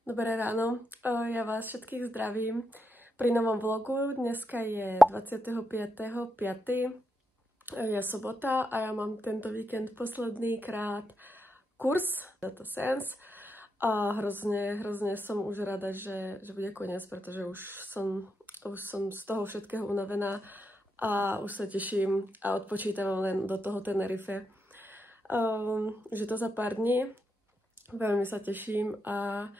Dobré ráno, ja vás všetkých zdravím pri novom vlogu. Dneska je 25.5. Je sobota a ja mám tento víkend posledný krát kurz Data Science a hrozne som už rada, že bude koniec, pretože už som z toho všetkého unavená a už sa teším a odpočítam len do toho Tenerife. Že to za pár dní. Veľmi sa teším a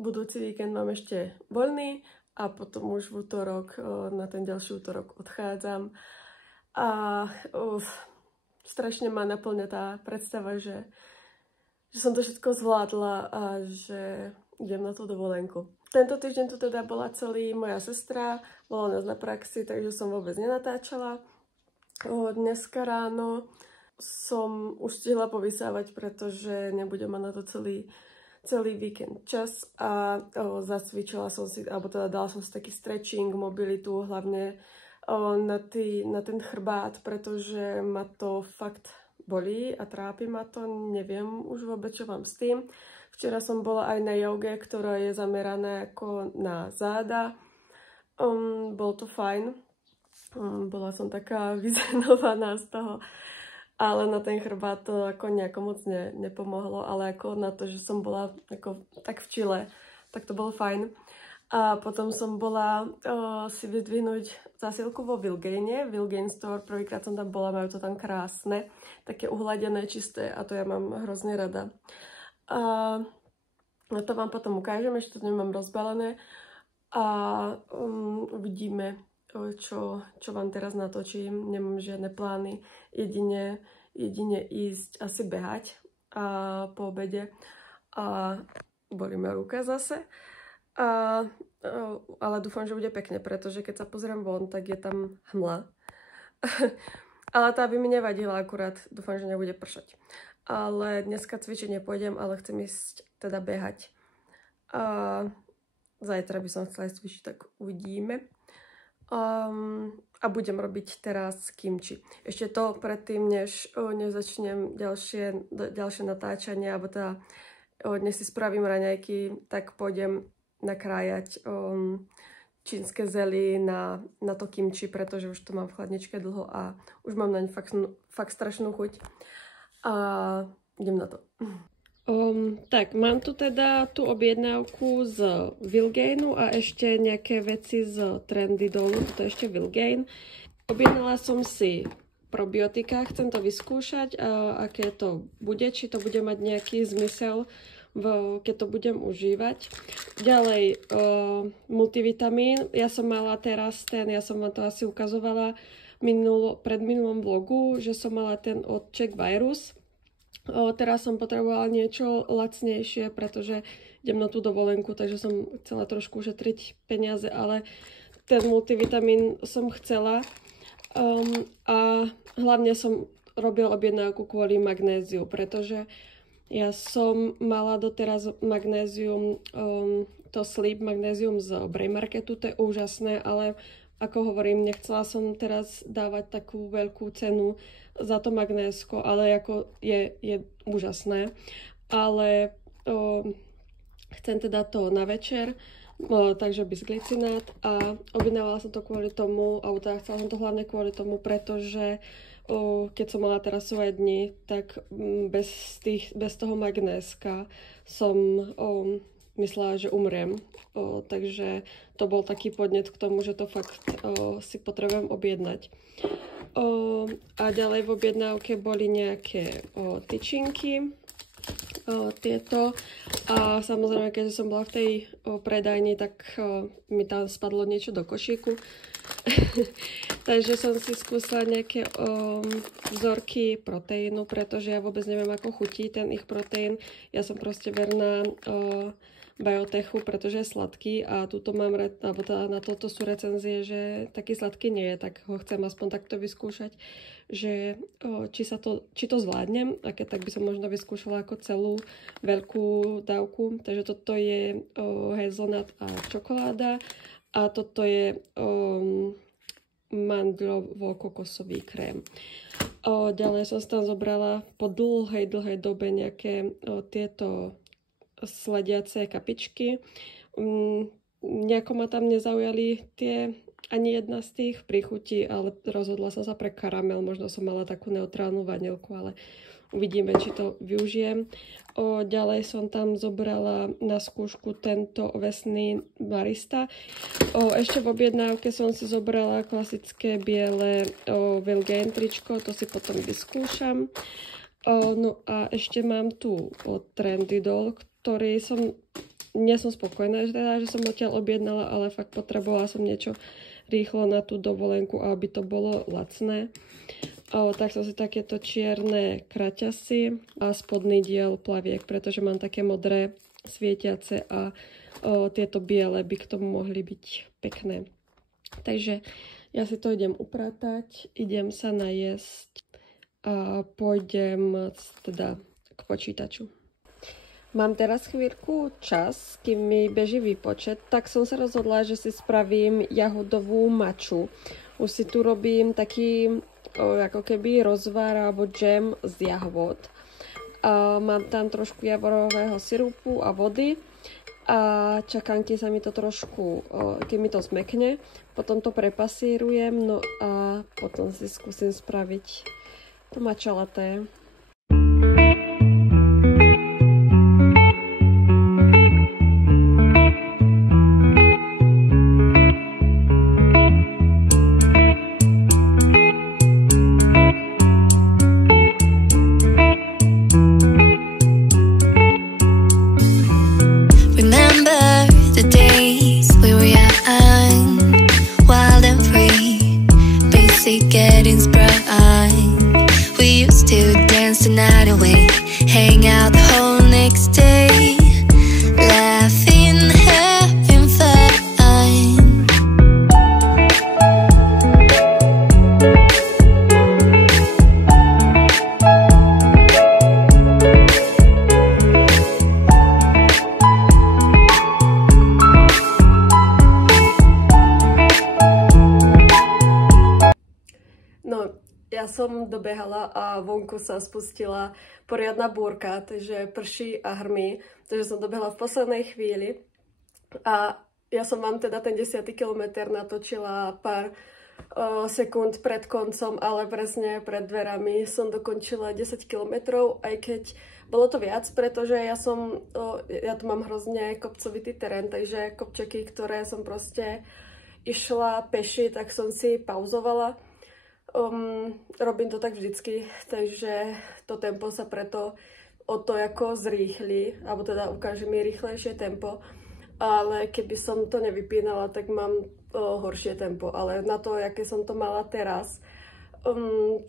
budúci víkend mám ešte voľný a potom už v útorok, na ten ďalší útorok odchádzam. A strašne ma naplňa tá predstava, že som to všetko zvládla a že idem na tú dovolenku. Tento týždeň tu teda bola celý moja sestra, bola u nás na praxi, takže som vôbec nenatáčala. Dneska ráno som už stihla povysávať, pretože nebudem mať na to celý víkend čas a zacvičila som si, alebo teda dala som si taký stretching, mobilitu, hlavne na ten chrbát, pretože ma to fakt bolí a trápi ma to, neviem už vôbec, čo mám s tým. Včera som bola aj na joge, ktorá je zameraná ako na záda. Bolo to fajn. Bola som taká vyzenovaná z toho. Ale na ten chrbát to ako nejako moc nepomohlo, ale ako na to, že som bola ako tak v Chile, tak to bolo fajn. A potom som bola si vyzdvihnúť zásielku vo Vilgane, Vilgane Store, prvýkrát som tam bola, majú to tam krásne, také uhladené, čisté a to ja mám hrozne rada. A to vám potom ukážem, ešte to nemám rozbalené a uvidíme, čo vám teraz natočím, nemám žiadne plány, jedine ísť asi behať po obede a bolí ma ruka zase. Ale dúfam, že bude pekne, pretože keď sa pozriem von, tak je tam hmla. Ale tá by mi nevadila, akurát dúfam, že nebude pršať. Ale dneska cvičiť nepôjdem, ale chcem ísť teda behať. Zajtra by som chcela ísť cvičiť, tak uvidíme. A budem robiť teraz kimči. Ešte to predtým, než začnem ďalšie natáčanie, alebo teda dnes si spravím raňajky, tak pôjdem nakrájať čínske zely na to kimči, pretože už to mám v chladničke dlho a už mám naň fakt strašnú chuť. A idem na to. Tak, mám tu teda tú objednávku z Vilganeu a ešte nejaké veci z Trendydolu, to je ešte Vilgane. Objednala som si probiotika, chcem to vyskúšať, aké to bude, či to bude mať nejaký zmysel, keď to budem užívať. Ďalej, multivitamín, ja som mala teraz ja som vám to asi ukazovala predminulom vlogu, že som mala ten od Check Virus. Teraz som potrebovala niečo lacnejšie, pretože idem na tú dovolenku, takže som chcela trošku ušetriť peniaze, ale ten multivitamín som chcela. A hlavne som robila objednávku kvôli magnéziu, pretože ja som mala doteraz magnézium, to Sleep magnézium z Brain Marketu, to je úžasné, ale ako hovorím, nechcela som teraz dávať takú veľkú cenu za to magnézko, ale ako je úžasné. Ale chcem teda to na večer, takže bisglicinát a objednávala som to kvôli tomu, alebo teda chcela som to hlavne kvôli tomu, pretože keď som mala teraz svoje dni, tak bez toho magnézka som myslela, že umriem. Takže to bol taký podnet k tomu, že to fakt si potrebujem objednať. A ďalej v objednávke boli nejaké tyčinky, tieto. A samozrejme, keďže som bola v tej predajni, tak mi tam spadlo niečo do košíku. Takže som si skúsila nejaké vzorky proteínu, pretože ja vôbec neviem, ako chutí ten ich proteín. Ja som proste verná biotechu, pretože je sladký a tuto mám, alebo teda na toto sú recenzie, že taký sladký nie je, tak ho chcem aspoň takto vyskúšať, že či to zvládnem, a keď tak by som možno vyskúšala ako celú veľkú dávku. Takže toto je hazelnut a čokoláda a toto je mandlovo-kokosový krém. Ďalej som si tam zobrala po dlhej dobe nejaké tieto slediace kapičky. Nejako ma tam nezaujali ani jedna z tých príchutí, ale rozhodla som sa pre karamel. Možno som mala takú neutrálnu vanilku, ale uvidíme, či to využijem. Ďalej som tam zobrala na skúšku tento ovesný barista. Ešte v objednávke som si zobrala klasické biele Vilgain tričko, to si potom vyskúšam. No a ešte mám tu Trendyol, ktorý nie som spokojná, že som odtiaľ objednala, ale fakt potrebovala som niečo rýchlo na tú dovolenku, aby to bolo lacné. Tak som si takéto čierne kraťasy a spodný diel plaviek, pretože mám také modré svietiace a tieto biele by k tomu mohli byť pekné. Takže ja si to idem upratať, idem sa najesť a pôjdem teda k počítaču. Mám teraz chvíľku čas, kým mi beží výpočet, tak som sa rozhodla, že si spravím jahodovú maču. Už si tu robím taký ako keby rozvar alebo džem z jahod. Mám tam trošku javorového sirupu a vody a čakám, keď sa mi to trošku, keď mi to zmekne. Potom to prepasírujem, no a potom si skúsim spraviť to matcha latte. Getting sprung, we used to dance the night away, hang out the whole next day, laughing, having fun. Ja som dobehala a vonku sa spustila poriadna búrka, takže prší a hrmí, takže som dobehala v poslednej chvíli a ja som vám teda ten 10. kilometr natočila pár sekúnd pred koncom, ale presne pred dverami som dokončila 10 kilometrov, aj keď bolo to viac, pretože ja tu mám hrozne kopcovitý terén, takže kopčeky, ktoré som proste išla peši, tak som si pauzovala. Robím to tak vždycky, takže to tempo sa preto o to ako zrýchli, alebo teda ukáže mi rýchlejšie tempo, ale keby som to nevypínala, tak mám horšie tempo, ale na to, aké som to mala teraz,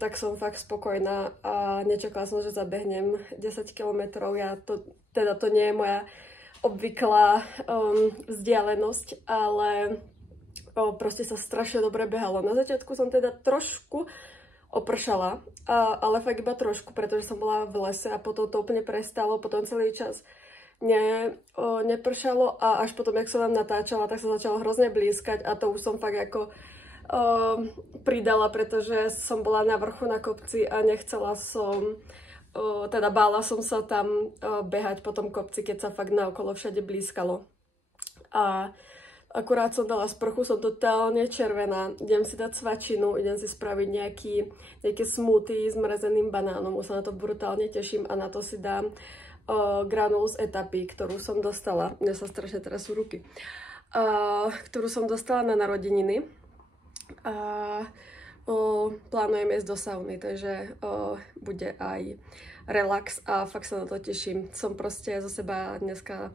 tak som fakt spokojná a nečakala som, že zabehnem 10 kilometrov. To nie je moja obvyklá vzdialenosť, ale proste sa strašne dobre behalo. Na začiatku som teda trošku opršala, ale fakt iba trošku, pretože som bola v lese a potom to úplne prestalo, potom celý čas nepršalo a až potom, jak som vám natáčala, tak sa začalo hrozne blízkať a to už som fakt ako pridala, pretože som bola na vrchu na kopci a nechcela som, teda bála som sa tam behať po tom kopci, keď sa fakt naokolo všade blízkalo. A akurát som dala sprchu, som totálne červená, idem si dať svačinu, idem si spraviť nejaký smoothie s mrazeným banánom, už sa na to brutálne teším a na to si dám granulu z etapy, ktorú som dostala, mne sa strašne teraz sú ruky, ktorú som dostala na narodeniny a plánujem ísť do sauny, takže bude aj relax a fakt sa na to teším. Som proste zo seba dneska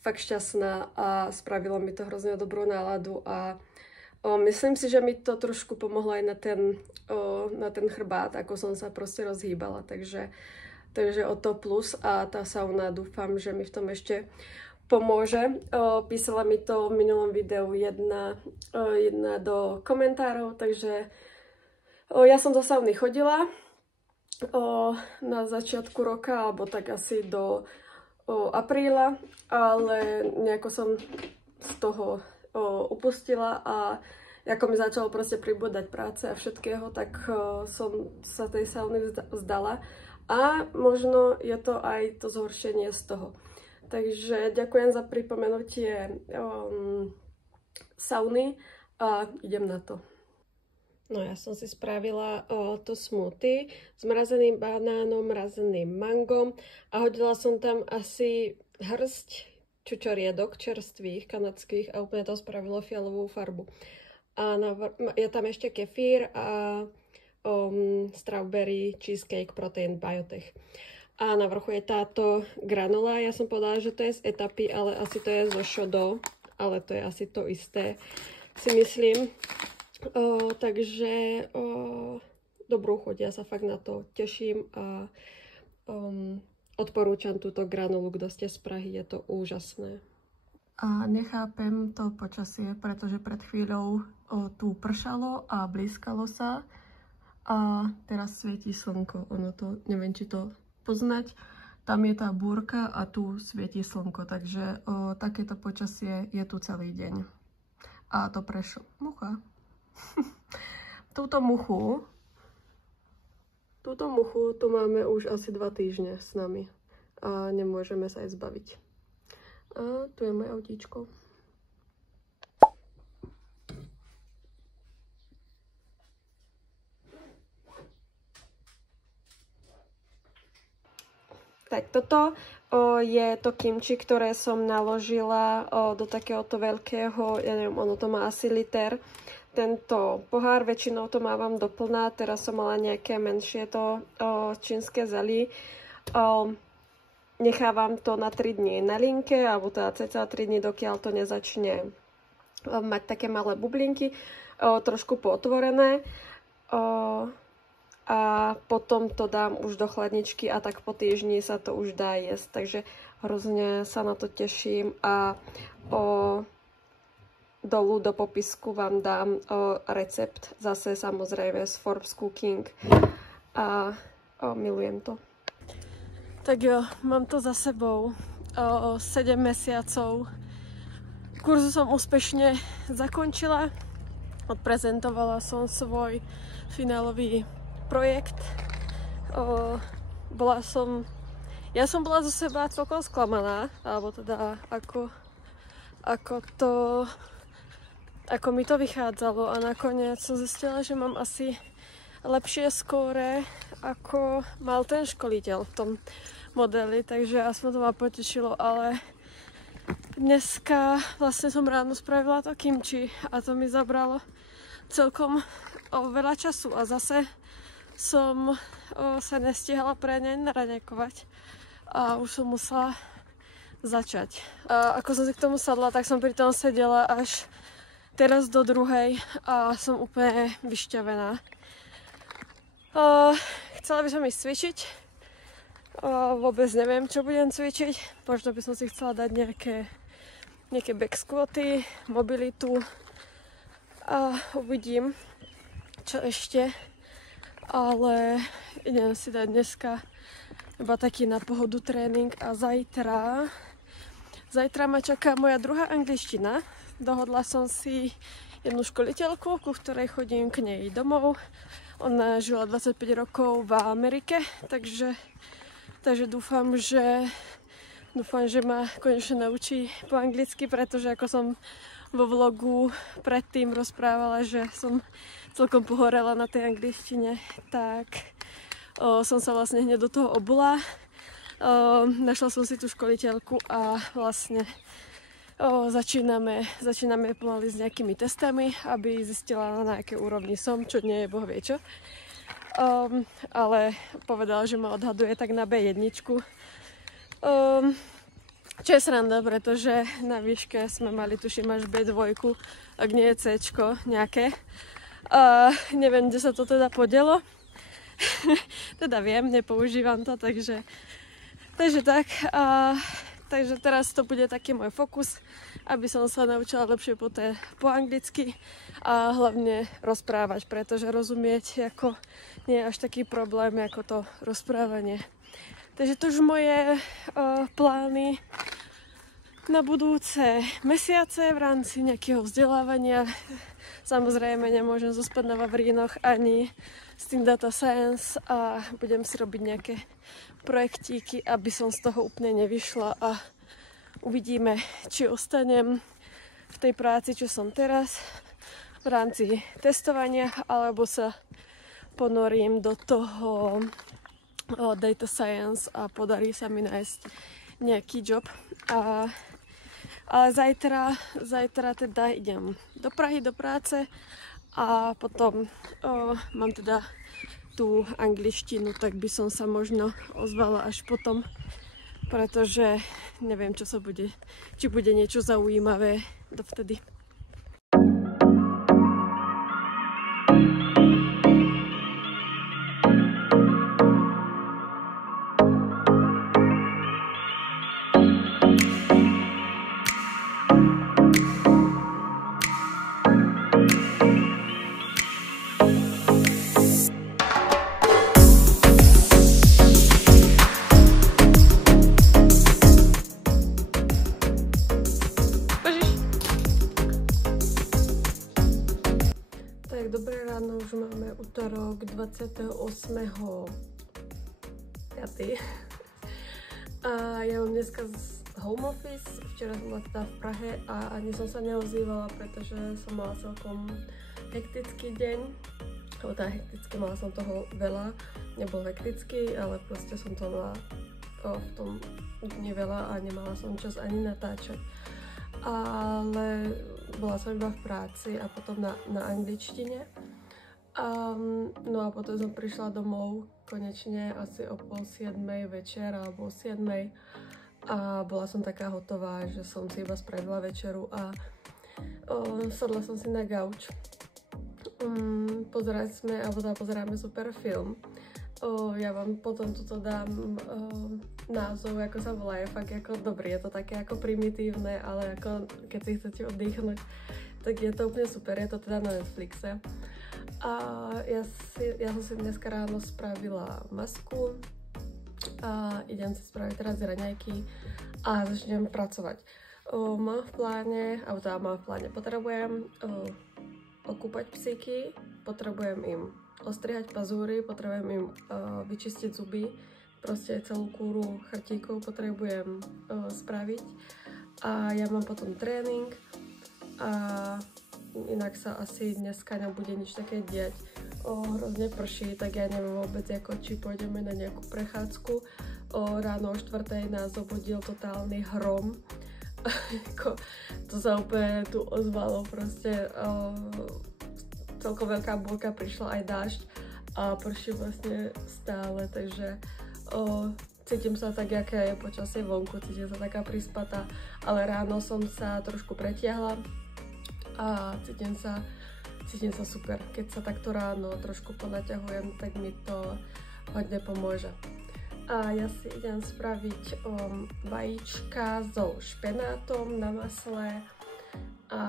fakt šťastná a spravilo mi to hrozne dobrú náladu a myslím si, že mi to trošku pomohlo aj na ten chrbát, ako som sa proste rozhýbala, takže o to plus a tá sauna dúfam, že mi v tom ešte pomôže. Písala mi to v minulom videu jedna do komentárov, takže ja som do sauny chodila na začiatku roka, alebo tak asi do apríla, ale nejako som z toho upustila a ako mi začalo proste pribúdať práce a všetkého, tak som sa tej sauny vzdala a možno je to aj to zhoršenie z toho. Takže ďakujem za pripomenutie sauny a idem na to. No ja som si spravila to smoothie s mrazeným banánom, mrazeným mangom a hodila som tam asi hrst čučoriedok čerstvých, kanadských a úplne to spravilo fialovú farbu. A je tam ešte kefír a strawberry cheesecake protein biotech. A na vrchu je táto granola. Ja som povedala, že to je z etapy, ale asi to je zo šodo, ale to je asi to isté, si myslím. Takže dobrú chuť, ja sa fakt na to teším a odporúčam túto granolu, kto ste z Prahy, je to úžasné. A nechápem to počasie, pretože pred chvíľou tu pršalo a blízkalo sa a teraz svieti slnko. Ono to, neviem, či to poznať, tam je tá búrka a tu svieti slnko, takže takéto počasie je tu celý deň. A to prešlo. Mucha. Túto muchu tu máme už asi 2 týždne s nami a nemôžeme sa aj zbaviť. A tu je moje autíčko. Tak toto je to kimči, ktoré som naložila do takéhoto veľkého, ja neviem, ono to má asi liter. Tento pohár, väčšinou to mávam doplná, teraz som mala nejaké menšie to čínske zely. Nechávam to na 3 dní na linke, alebo teda cca 3 dní, dokiaľ to nezačne mať také malé bublinky, trošku potvorené. A potom to dám už do chladničky a tak po týždni sa to už dá jesť. Takže hrozne sa na to teším a dolu do popisku vám dám recept, zase samozrejme z Forbes Cooking a milujem to. Tak jo, mám to za sebou 7 mesiacov. Kurzu som úspešne zakončila, odprezentovala som svoj finálový projekt. Ja som bola zo seba celkom sklamaná, alebo teda ako mi to vychádzalo a nakoniec som zistila, že mám asi lepšie skóre, ako mal ten školiteľ v tom modeli, takže aspoň to ma potešilo, ale dneska vlastne som ráno spravila to kimči a to mi zabralo celkom veľa času a zase som sa nestihala pre ne naraňakovať a už som musela začať. A ako som si k tomu sadla, tak som pri tom sedela až teraz do 2. a som úplne vyšťavená. Chcela by som ísť cvičiť. Vôbec neviem, čo budem cvičiť. Možno by som si chcela dať nejaké back squaty, mobilitu. A uvidím, čo ešte. Ale idem si dať dneska iba taký na pohodu tréning a zajtra ma čaká moja druhá angličtina. Dohodla som si jednu školiteľku, ku ktorej chodím k nej domov. Ona žila 25 rokov v Amerike, takže dúfam, že ma konečne naučí po anglicky, pretože ako som vo vlogu predtým rozprávala, že som celkom pohorela na tej angličtine, tak som sa vlastne hneď do toho obula. Našla som si tú školiteľku a vlastne začíname pomaly s nejakými testami, aby zistila, na aké úrovni som, čo nie je boh vie čo. Ale povedala, že ma odhaduje tak na B1. Čo je sranda, pretože na výške sme mali, tuším, až B2, ak nie je Cčko nejaké. Neviem, kde sa to teda podelo. Teda viem, nepoužívam to, takže tak. Takže teraz to bude taký môj fokus, aby som sa naučila lepšie po anglicky a hlavne rozprávať, pretože rozumieť ako nie je až taký problém ako to rozprávanie. Takže to už moje plány na budúce mesiace v rámci nejakého vzdelávania. Samozrejme nemôžem zospať na Vavrínoch ani s tým data science a budem si robiť nejaké projektíky, aby som z toho úplne nevyšla a uvidíme, či ostanem v tej práci, čo som teraz v rámci testovania, alebo sa ponorím do toho data science a podarí sa mi nájsť nejaký job. Ale zajtra teda idem do Prahy, do práce a potom mám teda tú angličtinu, tak by som sa možno ozvala až potom, pretože neviem, čo sa bude, či bude niečo zaujímavé dovtedy. Dobré ráno, už máme útorok 28.5. A ja mám dneska home office, včera som bola teda v Prahe a ani som sa neozývala, pretože som mala celkom hektický deň. Lebo teda hekticky, mala som toho veľa, nebol hektický, ale proste som to mala v tom dni veľa a nemala som čas ani natáčať. Ale bola som iba v práci a potom na angličtine. No a potom som prišla domov konečne asi o 6:30 večer alebo o 7:00 a bola som taká hotová, že som si iba spravila večeru a sadla som si na gauč. Pozeráme super film. Ja vám potom tuto dám názov, ako sa volá, je fakt ako dobrý, je to také ako primitívne, ale ako keď si chcete oddychnúť, tak je to úplne super, je to teda na Netflixe. A ja som si dneska ráno spravila masku a idem si spraviť teraz raňajky a začnem pracovať. Mám v pláne, potrebujem okúpať psíky, potrebujem im ostrihať pazúry, potrebujem im vyčistiť zuby, proste celú kúru chrtíkov potrebujem spraviť a ja mám potom tréning a inak sa asi dneska nebude nič také diať. Hrozne prší, tak ja neviem vôbec, či pôjdeme na nejakú prechádzku. Ráno o 4:00 nás zobudil totálny hrom. To sa úplne tu ozvalo, proste celkom veľká búrka, prišla aj dážď a prší vlastne stále, takže cítim sa tak, aké je počasie vonku, cítim sa taká prispatá, ale ráno som sa trošku pretiahla a cítim sa super. Keď sa takto ráno trošku ponaťahujem, tak mi to hodne pomôže. A ja si idem spraviť vajíčka so špenátom na masle a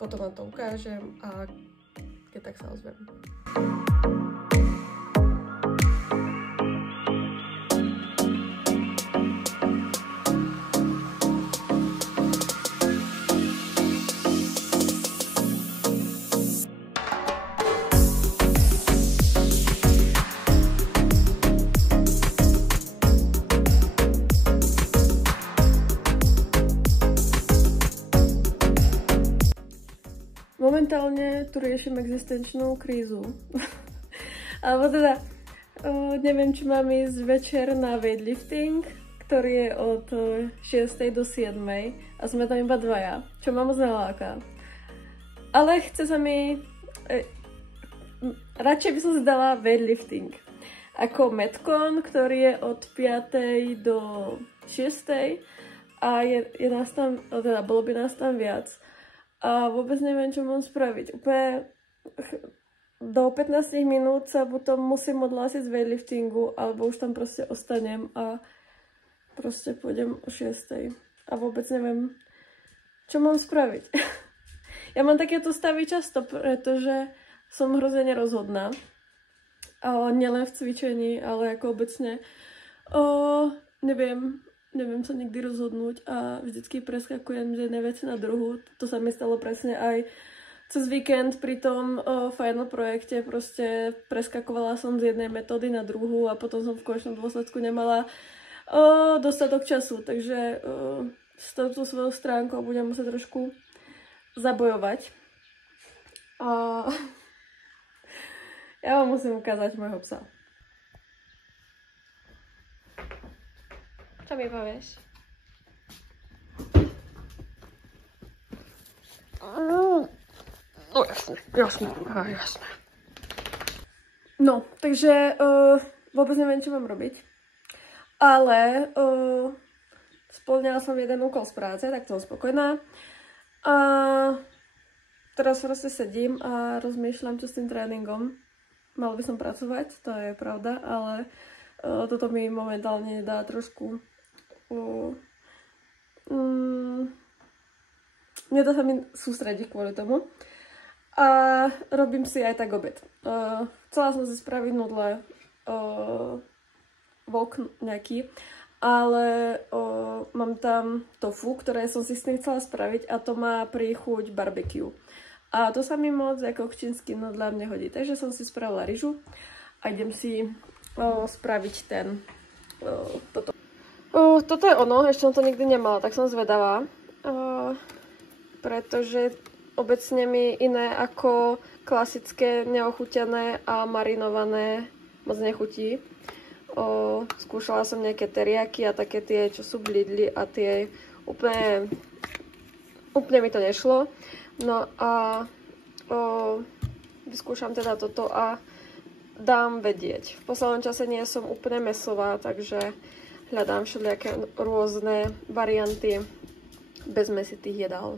potom vám to ukážem a keď tak sa ozvem. Momentálne tu riešim existenčnú krízu. Alebo teda, neviem, či mám ísť večer na weightlifting, ktorý je od 6. do 7. a sme tam iba dvaja, čo ma moc naláka. Ale chce sa mi... radšej by som si dala weightlifting. Ako Metcon, ktorý je od 5. do 6. a je nás tam, teda bolo by nás tam viac. A vôbec neviem, čo mám spraviť. Úplne do 15 minút sa potom musím odhlásiť z weightliftingu, alebo už tam proste ostanem a proste pôjdem o 6. A vôbec neviem, čo mám spraviť. Ja mám takéto stavy často, pretože som hrozne nerozhodná. Nielen v cvičení, ale ako obecne. Neviem sa nikdy rozhodnúť a vždycky preskakujem z jednej veci na druhú. To sa mi stalo presne aj cez víkend pri tom final projekte. Proste preskakovala som z jednej metódy na druhú a potom som v konečnom dôsledku nemala dostatok času, takže s touto svojou stránkou budem musieť trošku zabojovať. Ja vám musím ukázať môjho psa. Čo mi povieš? No jasne. No, takže vôbec neviem, čo mám robiť. Ale splnila som jeden úkol z práce, tak som spokojná. A teraz proste sedím a rozmýšľam, čo s tým tréningom. Mal by som pracovať, to je pravda, ale toto mi momentálne nedá trošku... nedá sa mi sústrediť kvôli tomu. A robím si aj tak obed. Chcela som si spraviť nudle wok nejaký, ale mám tam tofu, ktoré som si s tým chcela spraviť a to má príchuť barbecue. A to sa mi moc ako k čínskym nudlám nehodí. Takže som si spravila ryžu a idem si spraviť ten toto. Toto je ono, ešte som to nikdy nemala, tak som zvedavá. Pretože obecne mi iné ako klasické neochutené a marinované moc nechutí. Skúšala som nejaké teriaky a také tie, čo sú v Lidli a tie úplne mi to nešlo. No a vyskúšam teda toto a dám vedieť. V poslednom čase nie som úplne mäsová, takže hľadám všelijaké rôzne varianty bez mäsitých jedál.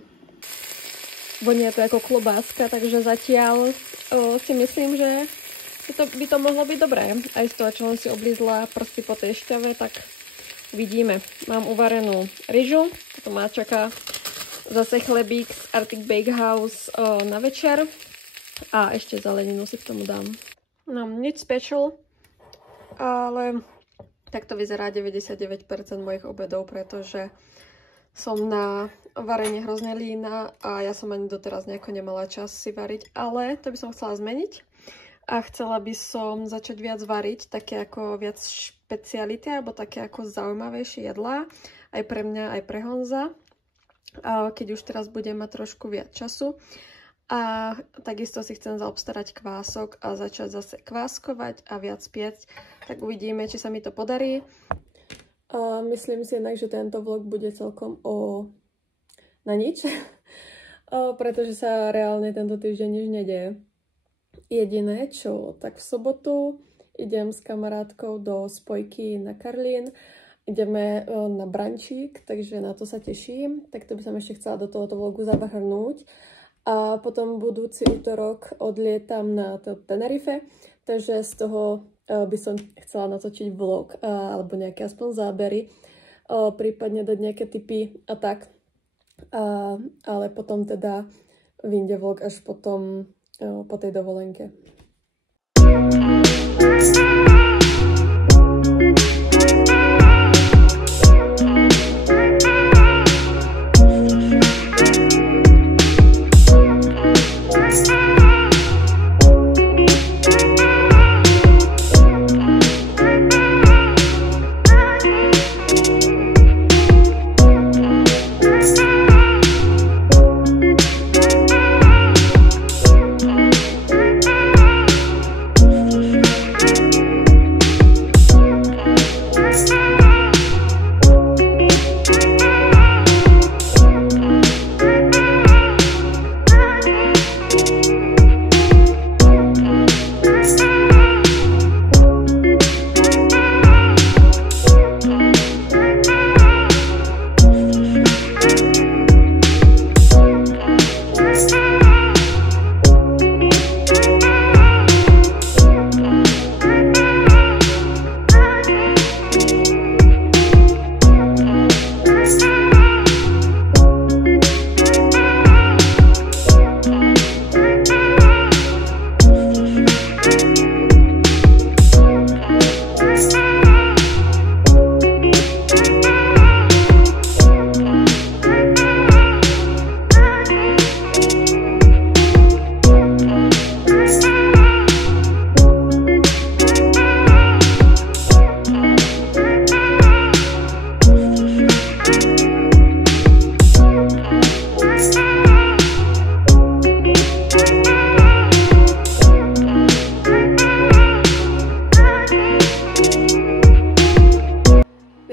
Vonia to ako klobáska, takže zatiaľ si myslím, že by to mohlo byť dobré. Aj z toho, čo som si oblízla prsty po tej šťave, tak vidíme. Mám uvarenú ryžu, potom ma čaká zase chlebík z Arctic Bakehouse na večer a ešte zeleninu si k tomu dám. No, nič special, ale takto vyzerá 99% mojich obedov, pretože som na varenie hrozne lína a ja som ani doteraz nejako nemala čas si variť, ale to by som chcela zmeniť. A chcela by som začať viac variť, také ako viac špeciality, alebo také ako zaujímavejšie jedlá, aj pre mňa, aj pre Honza, keď už teraz budem mať trošku viac času. A takisto si chcem zaobstarať kvások a začať zase kváskovať a viac piecť, tak uvidíme, či sa mi to podarí. Myslím si jednak, že tento vlog bude celkom na nič, pretože sa reálne tento týždeň nič nedeje. Jediné, čo, tak v sobotu idem s kamarátkou do spojky na Karlín. Ideme na brančík, takže na to sa teším. Tak to by som ešte chcela do tohoto vlogu zavrhnúť. A potom budúci útorok odlietam na to Tenerife, takže z toho by som chcela natočiť vlog alebo nejaké aspoň zábery, prípadne dať nejaké tipy a tak. Ale potom teda vyjde vlog až potom po tej dovolenke.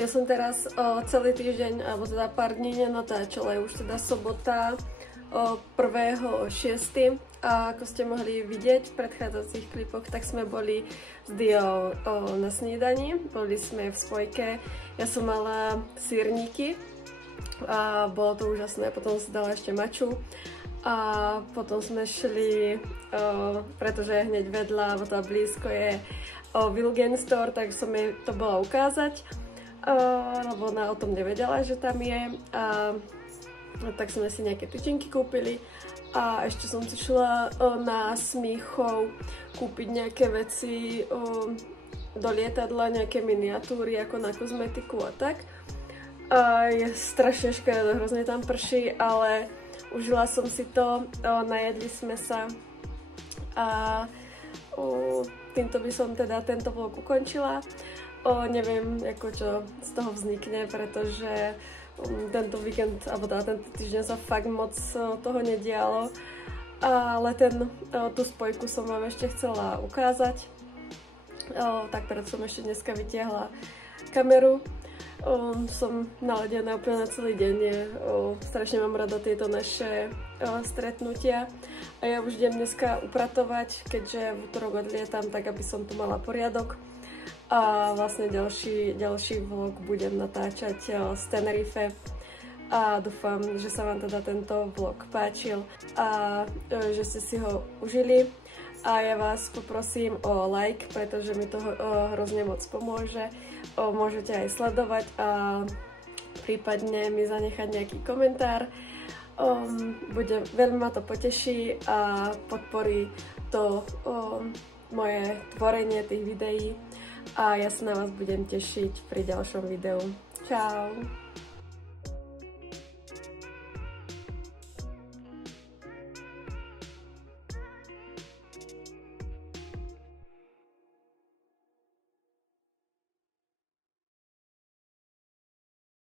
Ja som teraz celý týždeň, alebo teda pár dní nenatáčala, je už teda sobota 1.6. A ako ste mohli vidieť v predchádzajúcich klipoch, tak sme boli s Diou na snídani, boli sme v spojke, ja som mala sýrníky a bolo to úžasné, potom som dala ešte maču a potom sme šli, pretože hneď vedľa, alebo to blízko je Wilgen Store, tak som jej to bola ukázať, lebo ona o tom nevedela, že tam je, a tak sme si nejaké tyčinky kúpili a ešte som si šla na Smíchov kúpiť nejaké veci do lietadla, nejaké miniatúry ako na kozmetiku a tak. A je strašne škaredo, hrozne tam prší, ale užila som si to, najedli sme sa a týmto by som teda tento vlog ukončila. Neviem, ako čo z toho vznikne, pretože tento víkend, alebo tento týždeň sa fakt moc toho nedialo, ale tú spojku som vám ešte chcela ukázať, tak preto som ešte dneska vytiahla kameru. Som naladená úplne na celý deň, strašne mám rada tieto naše stretnutia a ja už idem dneska upratovať, keďže v utorok odlietam, tak aby som tu mala poriadok. A vlastne ďalší vlog budem natáčať z Tenerife a dúfam, že sa vám teda tento vlog páčil a že ste si ho užili. A ja vás poprosím o like, pretože mi to hrozne moc pomôže. Môžete aj sledovať a prípadne mi zanechať nejaký komentár. Veľmi ma to poteší a podporí to moje tvorenie tých videí. A ja sa na vás budem tešiť pri ďalšom videu. Čau!